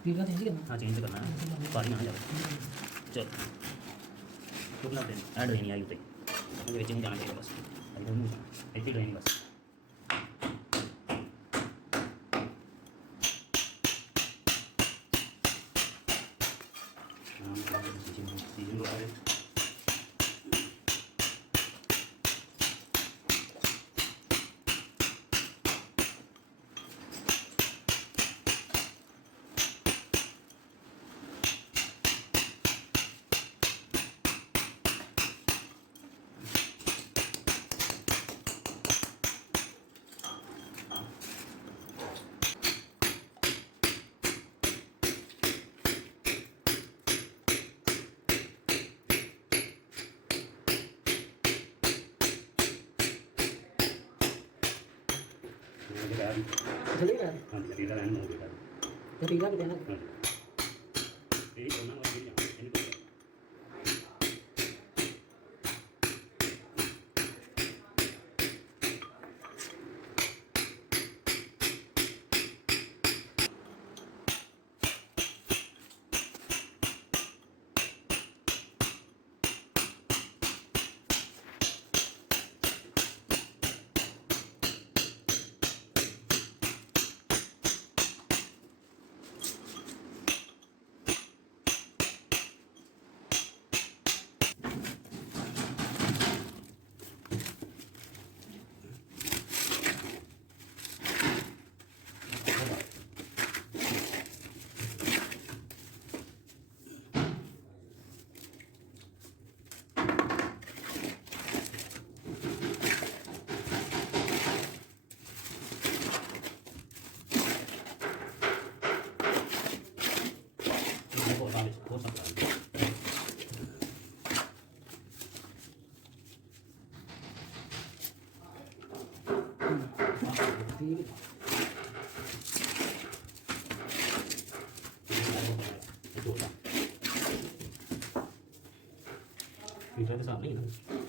Speaker change करना? हाँ change करना है, पानी ना जाए। चल रुकना ड्रेन ड्रेन आई उतरी नहीं जाना चाहिए बस इतनी ड्रेन बस। चलेगा? हाँ जी पीला लाइन हो गया तो पीला भी देना। हाँ जी यही करना और यही हो सकता है। मीटर के साथ नहीं ना